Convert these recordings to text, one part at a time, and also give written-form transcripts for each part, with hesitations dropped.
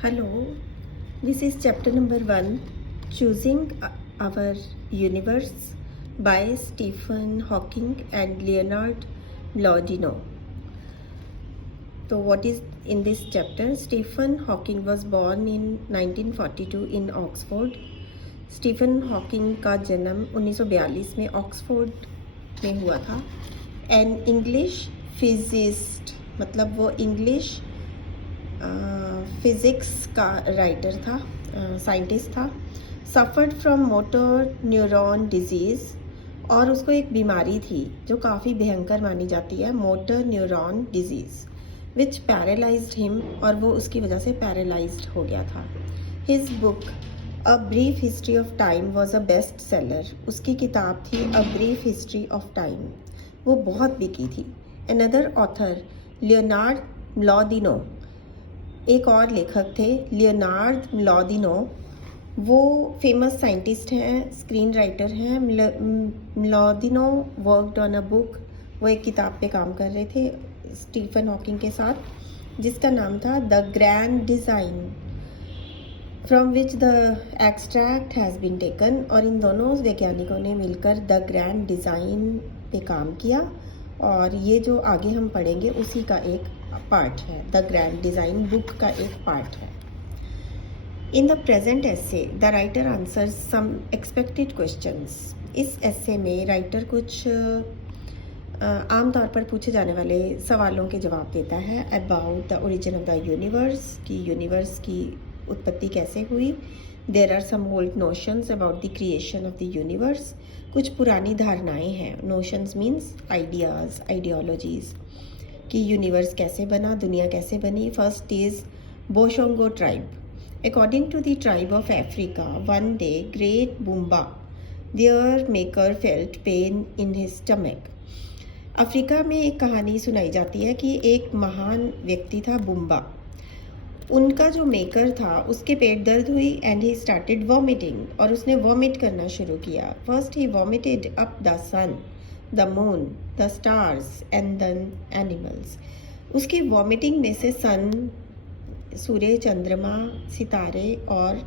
Hello, this is chapter number 1, Choosing Our Universe by Stephen Hawking and Leonard Mlodinow. So what is in this chapter? Stephen Hawking was born in 1942 in Oxford. Stephen Hawking का जन्म 1942 में Oxford में हुआ था. An English physicist, मतलब वो English physics का writer था, साइंटिस्ट था. Suffered from motor neuron disease, और उसको एक बीमारी थी जो काफ़ी भयंकर मानी जाती है, मोटर न्यूरॉन डिजीज़, विच पैरालाइज्ड हिम, और वो उसकी वजह से पैरालाइज्ड हो गया था. His book a brief history of time was a best seller. उसकी किताब थी a brief history of time, वो बहुत बिकी थी. अनदर ऑथर लियोनार्ड म्लॉदिनो, एक और लेखक थे लियोनार्ड म्लॉदिनो, वो फेमस साइंटिस्ट हैं, स्क्रीन राइटर हैं. म्लॉदिनो वर्कड ऑन अ बुक, वो एक किताब पे काम कर रहे थे स्टीफन हॉकिंग के साथ, जिसका नाम था the grand design, from which the extract has been taken. और इन दोनों वैज्ञानिकों ने मिलकर द ग्रैंड डिज़ाइन पे काम किया, और ये जो आगे हम पढ़ेंगे उसी का एक पार्ट है. द ग्रैंड डिज़ाइन बुक का एक पार्ट है. In the present essay the writer answers some expected questions. इस एसे में राइटर कुछ आमतौर पर पूछे जाने वाले सवालों के जवाब देता है. About the origin of the universe, कि यूनिवर्स की उत्पत्ति कैसे हुई. There are some old notions about the creation of the universe. कुछ पुरानी धारणाएं हैं. नोशंस मीन्स आइडियाज़, आइडियोलॉजीज़, कि यूनिवर्स कैसे बना, दुनिया कैसे बनी. First is Boshongo tribe. According to the tribe of Africa, one day great Bumba, their maker felt pain in his stomach. Africa में एक कहानी सुनाई जाती है कि एक महान व्यक्ति था बुम्बा, उनका जो मेकर था उसके पेट दर्द हुई एंड ही स्टार्टेड वॉमिटिंग, और उसने वॉमिट करना शुरू किया. First he vomited up the sun, the moon, the stars and the animals. उसकी वॉमिटिंग में से सन, सूर्य, चंद्रमा, सितारे और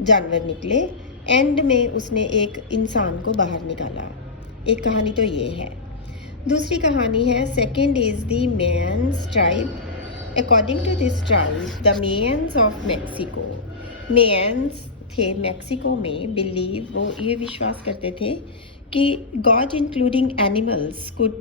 जानवर निकले. एंड में उसने एक इंसान को बाहर निकाला. एक कहानी तो ये है. दूसरी कहानी है, second is the Mayans tribe. According to this tribe, the Mayans of Mexico, Mayans थे मैक्सिको में, बिलीव, वो ये विश्वास करते थे कि God including animals could,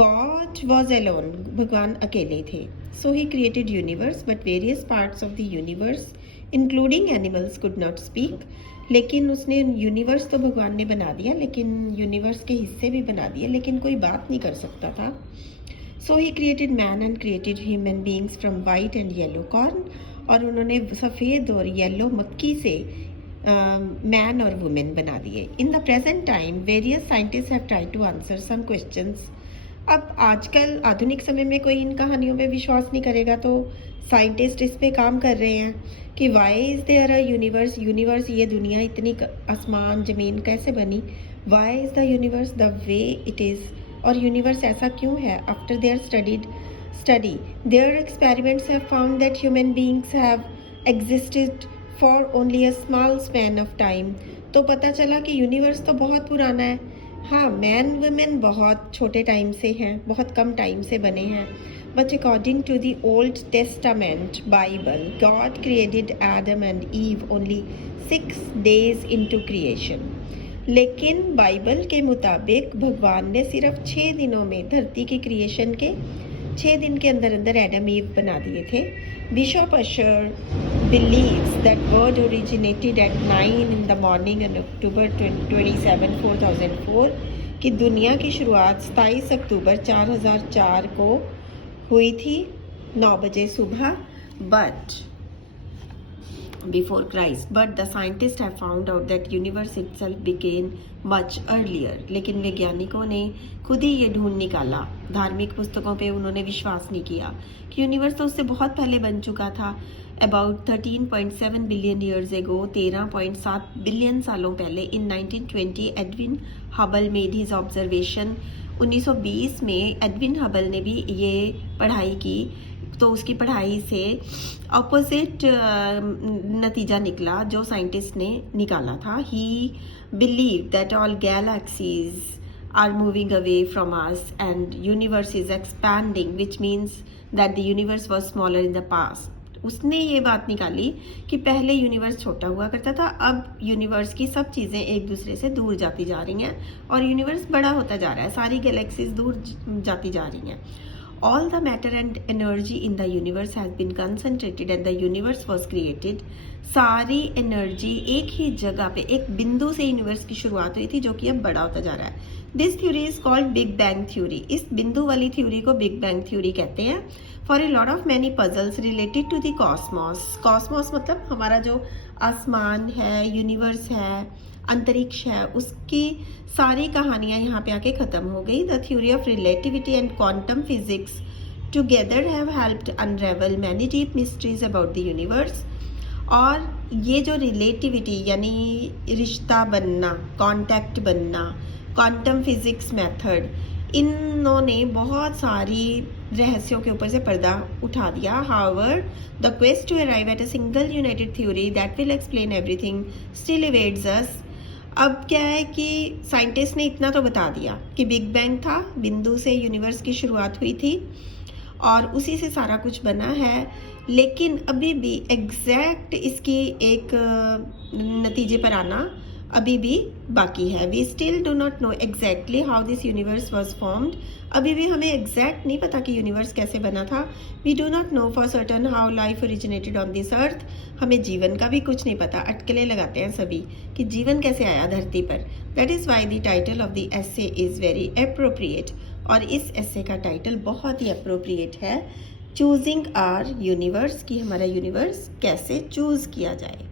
God was alone, भगवान अकेले थे. So he created universe, but various parts of the universe including animals could not speak. लेकिन उसने यूनिवर्स तो भगवान ने बना दिया, लेकिन यूनिवर्स के हिस्से भी बना दिए, लेकिन कोई बात नहीं कर सकता था. So he created man and created human beings from white and yellow corn, और उन्होंने सफ़ेद और येलो मक्की से मैन और वुमेन बना दिए. In the present time various scientist have tried to answer some questions. अब आजकल आधुनिक समय में कोई इन कहानियों पे विश्वास नहीं करेगा, तो साइंटिस्ट इस पे काम कर रहे हैं कि why is there a universe, universe, ये दुनिया इतनी आसमान ज़मीन कैसे बनी. Why is the universe the way it is, और यूनिवर्स ऐसा क्यों है. After their study their experiments have found that human beings have existed for only a small span of time. तो पता चला कि यूनिवर्स तो बहुत पुराना है. हाँ, मैन वुमेन बहुत छोटे टाइम से हैं, बहुत कम टाइम से बने हैं. But according to the Old Testament Bible, God created Adam and Eve only 6 days into creation. लेकिन बाइबल के मुताबिक भगवान ने सिर्फ 6 दिनों में धरती के क्रिएशन के 6 दिन के अंदर अंदर एडम ईव बना दिए थे. Bishop Usher believes that word originated at 9 in the morning on October 27, 4004, कि दुनिया की शुरुआत 27 अक्टूबर 4004 को हुई थी 9 बजे सुबह, but before Christ. But the scientists have found out that universe itself began much earlier. लेकिन वैज्ञानिकों ने खुद ही ये ढूंढ निकाला, धार्मिक पुस्तकों पे उन्होंने विश्वास नहीं किया कि यूनिवर्स तो उससे बहुत पहले बन चुका था. About 13.7 billion years ago, 13.7 billion सालों पहले, इन 1920 Edwin Hubble made his observation. 1920 में एडविन हबल ने भी ये पढ़ाई की, तो उसकी पढ़ाई से ऑपोजिट नतीजा निकला जो साइंटिस्ट ने निकाला था। ही believe that all galaxies are moving away from us and universe is expanding, which means that the universe was smaller in the past. उसने ये बात निकाली कि पहले यूनिवर्स छोटा हुआ करता था, अब यूनिवर्स की सब चीज़ें एक दूसरे से दूर जाती जा रही हैं और यूनिवर्स बड़ा होता जा रहा है, सारी गैलेक्सीज दूर जाती जा रही हैं। All the matter and energy in the universe has been concentrated and the universe was created. सारी एनर्जी एक ही जगह पे, एक बिंदु से यूनिवर्स की शुरुआत हुई थी जो कि अब बड़ा होता जा रहा है। This theory is called big bang theory. इस बिंदु वाली थ्योरी को बिग बैंग थ्योरी कहते हैं। For a lot of many puzzles related to the cosmos. Cosmos मतलब हमारा जो आसमान है, यूनिवर्स है, अंतरिक्ष है, उसकी सारी कहानियां यहाँ पे आके ख़त्म हो गई। The theory of relativity and quantum physics together have helped अनरेवल many deep mysteries about the universe. और ये जो रिलेटिविटी यानी रिश्ता बनना, कांटेक्ट बनना, क्वांटम फिजिक्स मेथड, इन्होंने बहुत सारी रहस्यों के ऊपर से पर्दा उठा दिया। However the quest to arrive at a single united theory that will explain everything still evades us. अब क्या है कि साइंटिस्ट ने इतना तो बता दिया कि बिग बैंग था, बिंदु से यूनिवर्स की शुरुआत हुई थी और उसी से सारा कुछ बना है, लेकिन अभी भी एग्जैक्ट इसकी एक नतीजे पर आना अभी भी बाकी है। We still do not know exactly how this universe was formed. अभी भी हमें एग्जैक्ट नहीं पता कि यूनिवर्स कैसे बना था। We do not know for certain how life originated on this earth. हमें जीवन का भी कुछ नहीं पता, अटकलें लगाते हैं सभी कि जीवन कैसे आया धरती पर। That is why the title of the essay is very appropriate. और इस एसे का टाइटल बहुत ही अप्रोप्रिएट है, चूजिंग आवर यूनिवर्स, कि हमारा यूनिवर्स कैसे चूज़ किया जाए।